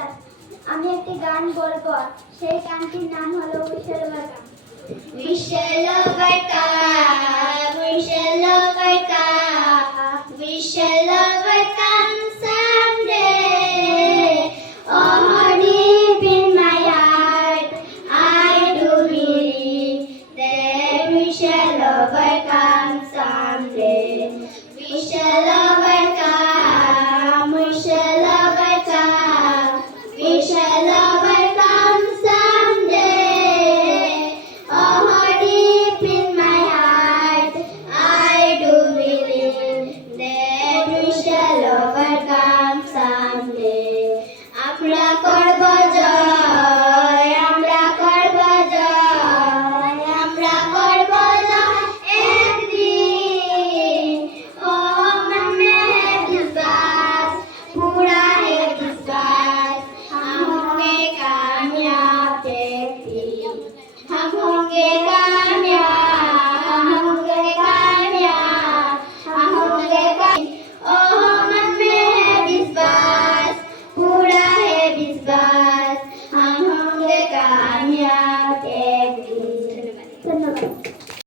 Class. আমি একটি গান বলবো, সেই গানটির নাম হলো We shall overcome, we shall overcome, we shall overcome someday. Oh, deep in my heart, I do believe that we shall overcome someday. We shall overcome, we shall overcome, we shall overcome someday. Oh, deep in my heart, I do believe that we shall overcome someday. আমরা করব জয়, আমরা করব জয়, আমরা করব জয় একদিন। Oh, हमने है विश्वास, पूरा है विश्वास, हम होंगे कामयाब एक दिन, हम होंगे